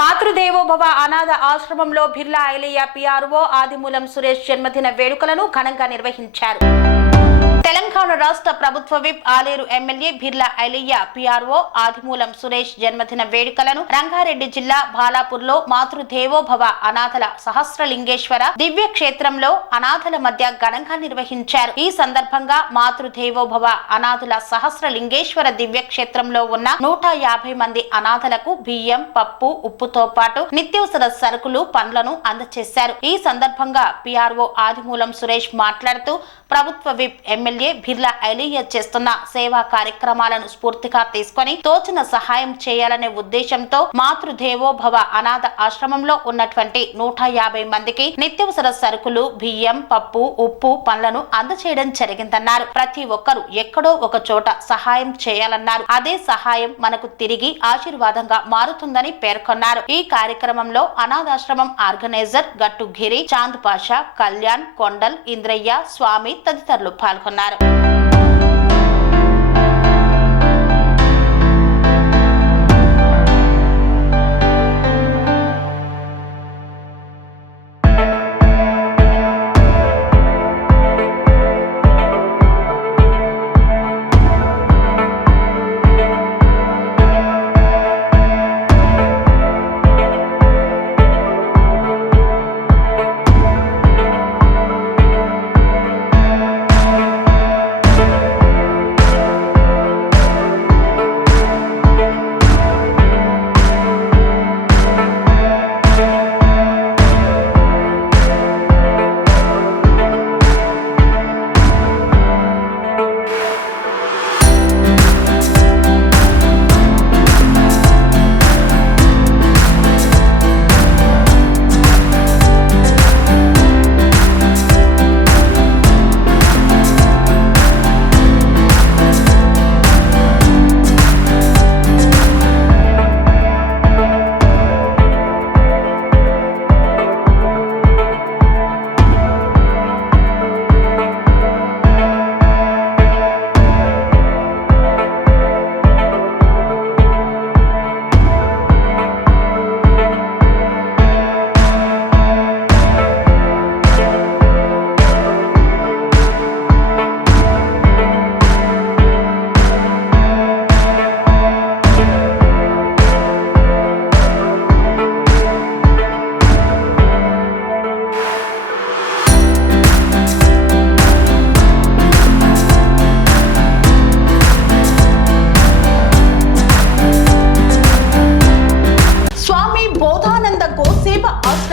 మాతృదేవోభవ అనాథ ఆశ్రమంలో బిర్లా ఐలయ్య పిఆర్ఓ ఆదిమూలం సురేష్ జన్మదిన వేడుకలను ఘనంగా నిర్వహించారు. తెలంగాణ రాష్ట్ర ప్రభుత్వ whip Aleru MLA Birla Ailaiah PRO Adimulam Suresh జన్మదిన వేడుకలను రంగారెడ్డి జిల్లా బాలాపూర్లో మాతృదేవోభవ అనాథల సహస్రలింగేశ్వర దివ్య క్షేత్రంలో అనాథల మధ్య ఘనంగా నిర్వహించారు. ఈ సందర్భంగా మాతృదేవోభవ అనాథుల సహస్రలింగేశ్వర దివ్య క్షేత్రంలో ఉన్న నూట యాభై మంది అనాథలకు బియ్యం పప్పు ఉప్పుతో పాటు నిత్యవసర సరుకులు పండ్లను అందజేశారు ఈ సందర్భంగా పిఆర్ఓ ఆదిమూలం సురేష్ మాట్లాడుతూ ప్రభుత్వ విప్ ఎమ్మెల్యే బిర్లా ఐలయ్య చేస్తున్న సేవా కార్యక్రమాలను స్ఫూర్తిగా తీసుకొని తోచిన సహాయం చేయాలనే ఉద్దేశంతో మాతృదేవోభవ అనాథ ఆశ్రమంలో ఉన్నటువంటి నూట యాభై మందికి నిత్యావసర సరుకులు బియ్యం పప్పు ఉప్పు పండ్లను అందచేయడం జరిగిందన్నారు. ప్రతి ఒక్కరూ ఎక్కడో ఒక చోట సహాయం చేయాలన్నారు. అదే సహాయం మనకు తిరిగి ఆశీర్వాదంగా మారుతుందని పేర్కొన్నారు. ఈ కార్యక్రమంలో అనాథాశ్రమం ఆర్గనైజర్ గట్టు గిరి చాంద్ పాషా కళ్యాణ్ కొండల్ ఇంద్రయ్య స్వామి తదితరులు పాల్గొన్నారు. స్వామి